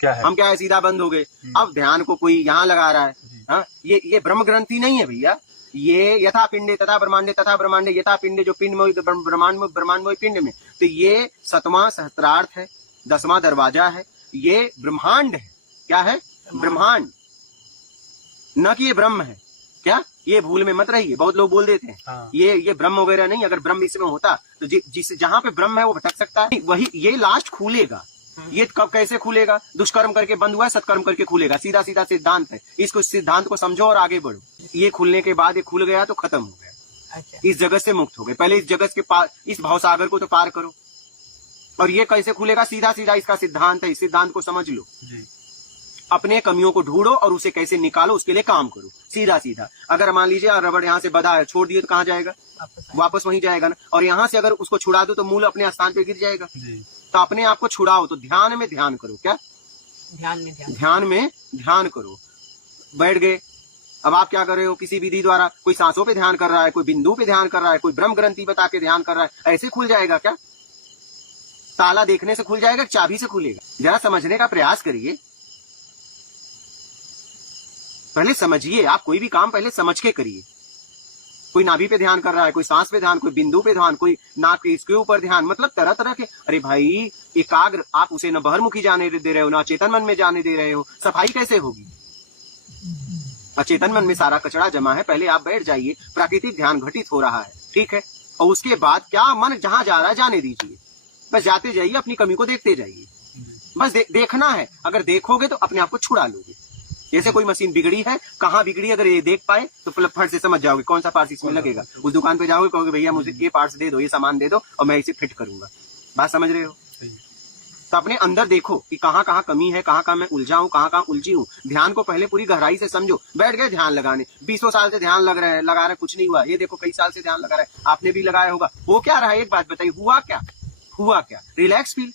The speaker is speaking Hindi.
क्या है? हम क्या है, सीधा बंद हो गए। अब ध्यान को कोई यहाँ लगा रहा है। हाँ, ये ब्रह्म ग्रंथि नहीं है भैया। ये यथा पिंडे तथा ब्रह्मांडे यथा पिंडे, जो पिंड में ब्रह्मांड में पिंड में, तो ये 7वां सहस्त्रार्थ है, 10वां दरवाजा है। ये ब्रह्मांड है। क्या है? ब्रह्मांड, न कि ये ब्रह्म है। क्या? ये भूल में मत रहिए, बहुत लोग बोल देते हैं। हाँ। ये ब्रह्म वगैरह नहीं। अगर ब्रह्म इसमें होता तो जिस जहां पे ब्रह्म है वो भटक सकता है। वही ये लास्ट खुलेगा। ये कब कैसे खुलेगा? दुष्कर्म करके बंद हुआ है, सत्कर्म करके खुलेगा। सीधा सीधा सिद्धांत है। इसको सिद्धांत को समझो और आगे बढ़ो। ये खुलने के बाद ये खुल गया तो खत्म हो गया। अच्छा। इस जगत से मुक्त हो गए। पहले इस जगत के पार, इस भवसागर को तो पार करो। और ये कैसे खुलेगा? सीधा सीधा इसका सिद्धांत है। इस सिद्धांत को समझ लो जी। अपने कमियों को ढूंढो और उसे कैसे निकालो, उसके लिए काम करो। सीधा सीधा। अगर मान लीजिए रबड़ यहाँ से बधा है, छोड़ दिए तो कहाँ जाएगा? वापस वहीं जाएगा ना। और यहाँ से अगर उसको छुड़ा दो तो मूल अपने स्थान पे गिर जाएगा। तो अपने आप को छुड़ाओ। तो ध्यान में ध्यान करो। क्या? ध्यान में ध्यान करो। बैठ गए। अब आप क्या कर रहे हो? किसी विधि द्वारा कोई सांसों पे ध्यान कर रहा है, कोई बिंदु पे ध्यान कर रहा है, कोई ब्रह्म ग्रंथि बता के ध्यान कर रहा है। ऐसे खुल जाएगा क्या? ताला देखने से खुल जाएगा, चाबी से खुलेगा? जरा समझने का प्रयास करिए। पहले समझिए। आप कोई भी काम पहले समझ के करिए। कोई नाभि पे ध्यान कर रहा है, कोई सांस पे ध्यान, कोई बिंदु पे ध्यान, कोई नाक के इसके ऊपर ध्यान, मतलब तरह तरह के। अरे भाई, एकाग्र आप उसे न बहिर्मुखी जाने दे रहे हो, न अचेतन मन में जाने दे रहे हो। सफाई कैसे होगी? अचेतन मन में सारा कचरा जमा है। पहले आप बैठ जाइए। प्राकृतिक ध्यान घटित हो रहा है, ठीक है। और उसके बाद क्या, मन जहां जा रहा है जाने दीजिए। बस जाते जाइए, अपनी कमी को देखते जाइए। बस देखना है। अगर देखोगे तो अपने आप को छुड़ा लोगे। जैसे कोई मशीन बिगड़ी है, कहाँ बिगड़ी, अगर ये देख पाए तो फट से समझ जाओगे कौन सा पार्ट इसमें लगेगा। उस दुकान पे जाओगे, कहोगे भैया मुझे ये पार्ट्स दे दो, ये सामान दे दो और मैं इसे फिट करूंगा। बात समझ रहे हो? तो अपने अंदर देखो कि कहाँ कहाँ कमी है, कहाँ कहाँ मैं उलझा हूँ, कहाँ कहाँ उलझी हूँ। ध्यान को पहले पूरी गहराई से समझो। बैठ गए ध्यान लगाने, 20 साल से ध्यान लगा रहे, कुछ नहीं हुआ। ये देखो कई साल से ध्यान लगा रहा है, आपने भी लगाया होगा। वो क्या रहा है? एक बात बताइए, हुआ क्या? Relax feel.